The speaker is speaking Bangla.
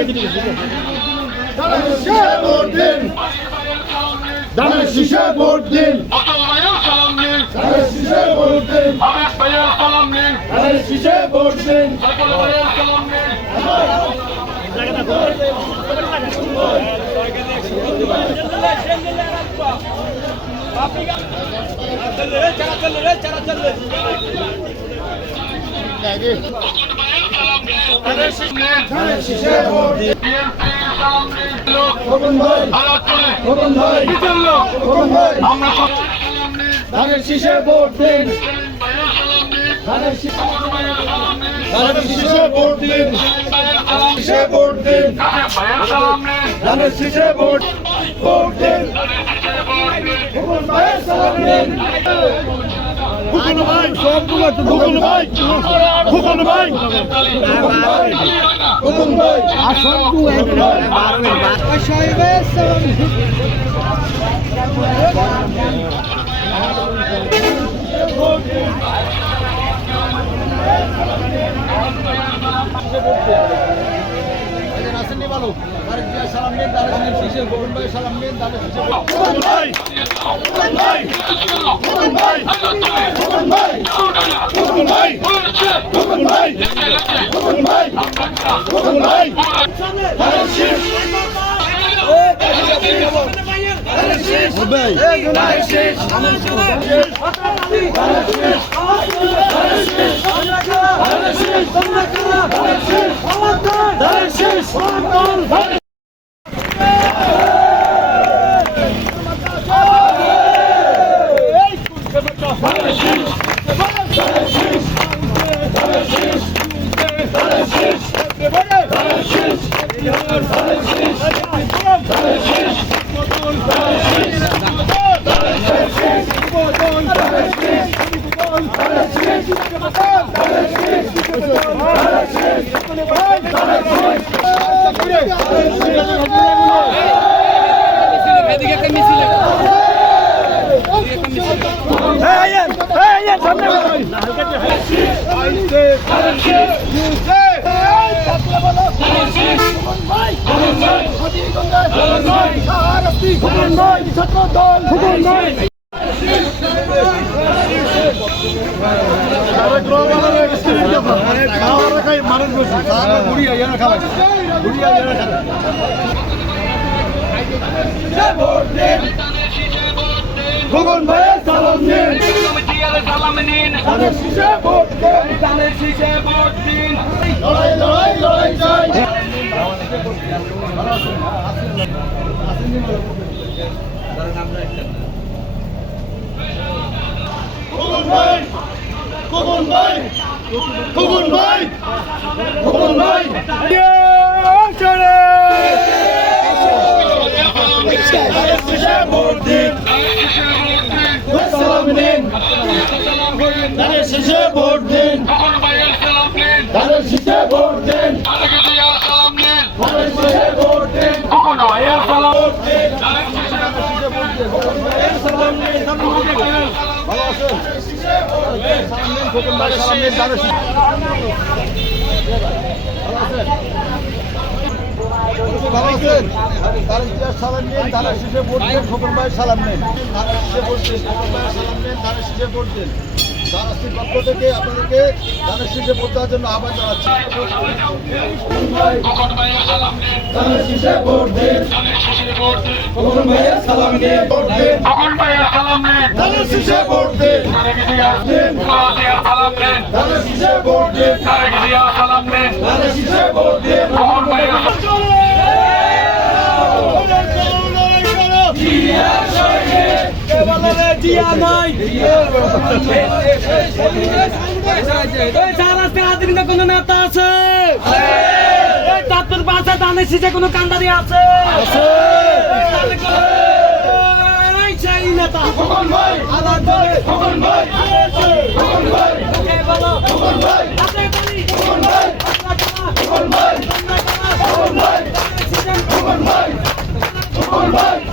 ধানের শীষে ভোট দিন, ধানের শীষে ভোট দিন, ধানের শীষে ভোট দিন। ধানের শীষে ভোট দিন, ধানের শীষে ভোট দিন, শীষে ভোট দিন, ধানের শীষে ভোট ভোট দিন। হুকুম ভাই সালাম দিন, হুকুম ভাই সবগুলো তো হুকুম ভাই, হুকুম ভাই, হুকুম ভাই আর সবগুলো সাহেবের সালাম। সালাম নেন, ধানের শীষে গোবিন্দ ভাই সালাম নেন, ধানের শীষে ভাই ভাই ভাই ভাই ভাই ভাই ভাই ভাই ধানের শীষ ভগবান ভাই সালাম দিন, ধানের শীষে ভোট দিন, ধানের শীষে ভোট দিন। লড়াই লড়াই লড়াই চাই। ভগবান ভাই, ভগবান ভাই, ভগবান ভাই, ভগবান ভাই। ধানের শীষে ভোট দিন, সালাম দিন, ধানের শীষে ভোট দিন, ধানের শীষে ভোট দিন, ধানের শীষে ভোট দিন, ভোট দিন। ভালো আছেন? সালাম নেন, ধানের শীষে ভোট দেন, খোকন ভাই সালাম নেন, ধানের শীষে ভোট দেন, খোকন ভাই সালাম নেন, ধানের শীষে ভোট দেন। রাজনীতির পক্ষ থেকে আপনাদেরকে ধানের শীষে ভোট দেওয়ার জন্য আহ্বান জানাচ্ছি। ধানের শীষে ভোট দেন, খোকন ভাইয়ের সালাম নেন, ভোট দেন, ধানের শীষে ভোট দেন, ধানের শীষে ভোট দেন, ধানের শীষে ভোট দেন। কোন নেতা আছে? তার পাশে ধানের শীষে কোন কান্ডারি আছে? সেই নেতা খোকন ভাই, আবার বলে খোকন ভাই, খোকন ভাই, বলো খোকন ভাই, খোকন ভাই, খোকন ভাই, খোকন ভাই, খোকন ভাই, খোকন ভাই, খোকন ভাই।